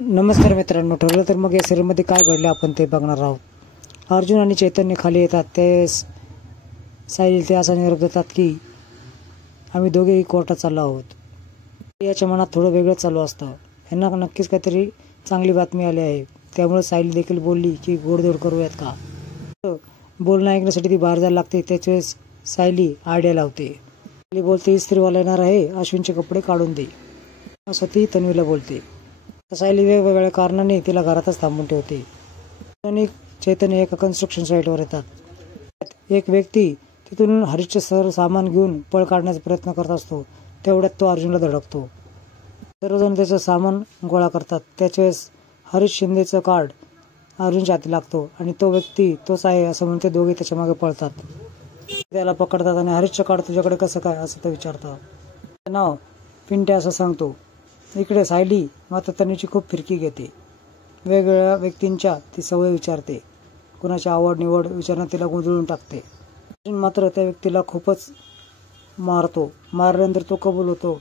नमस्कार मित्रांनो, ठरलं तर मग या सिरियलमध्ये काय घडले आपण ते बघणार आहोत। अर्जुन आणि चैतन्य खाली येतात ते साहिल ते असा निरोप देतात की आम्ही दोघेही कोर्टात चाललो आहोत। याच्या मनात थोडं वेगळं चालू असतं, यांना नक्कीच काहीतरी चांगली बातमी आली आहे। त्यामुळे साहिल देखील बोलली की गोडधोड करूयात का। बोलणं ऐकण्यासाठी ती बाहेर जायला लागते। त्याच वेळेस सायली आयडिया लावते। सायली बोलते इस्त्रीवाला येणार आहे, अश्विनचे कपडे काढून दे असं ती तन्वीला बोलते। सायली वेगवेगळ्या कारणाने तिला घरातच थांबून ठेवते। आणि चैतन्य एका कन्स्ट्रक्शन साईटवर येतात। एक व्यक्ती तिथून हरीशचे सर्व सामान घेऊन पळ काढण्याचा प्रयत्न करत असतो। तेवढ्यात तो अर्जुनला धडकतो। सर्वजण त्याचं सामान गोळा करतात। त्याच वेळेस हरीश शिंदेचं कार्ड अर्जुनच्या हाती लागतो आणि तो व्यक्ती तोच आहे असं म्हणते दोघे त्याच्या मागे पळतात। त्याला पकडतात आणि हरीशचं कार्ड तुझ्याकडे कसं काय असं तो विचारतो। त्याचं नाव पिंट्या असं सांगतो। इकडे सायली मात्र तन्वीची खूप फिरकी घेते। वेगवेगळ्या व्यक्तींच्या ती सवय विचारते, कुणाची आवड निवड विचारणं तिला गोंधळून टाकते। अर्जुन मात्र त्या व्यक्तीला खूपच मारतो। मारल्यानंतर तो कबूल होतो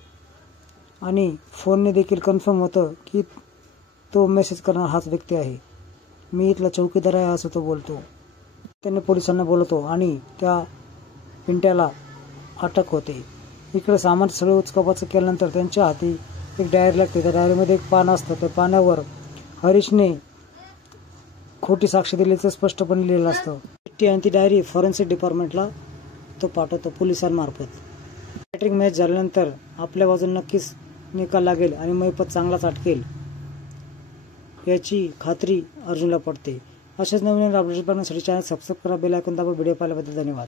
आणि फोनने देखील कन्फर्म होतं की तो मेसेज करणारा हाच व्यक्ती आहे। मी इथला चौकीदार आहे असं तो बोलतो। त्याने पोलिसांना बोलवतो आणि त्या पिंट्याला अटक होते। इकडे सामान सगळं उचकापाचक केल्यानंतर त्यांच्या हाती एक डायरी लागते। त्या डायरीमध्ये एक पान असतं। त्या पानावर हरीशने खोटी साक्ष दिल्याचं स्पष्टपणे लिहिलेलं असतं। आणि ती डायरी फॉरेन्सिक डिपार्टमेंटला तो पाठवतो पोलिसांमार्फत। बॅटिंग मॅच झाल्यानंतर आपल्या बाजूने नक्कीच निकाल लागेल आणि मैपत चांगलाच अटकेल याची खात्री अर्जुनला पडते। अशाच नवीन अपडेट्स बघण्यासाठी चॅनल सबस्क्राईब करा, बेल आयकॉन दाबा। व्हिडिओ पाहिल्याबद्दल धन्यवाद।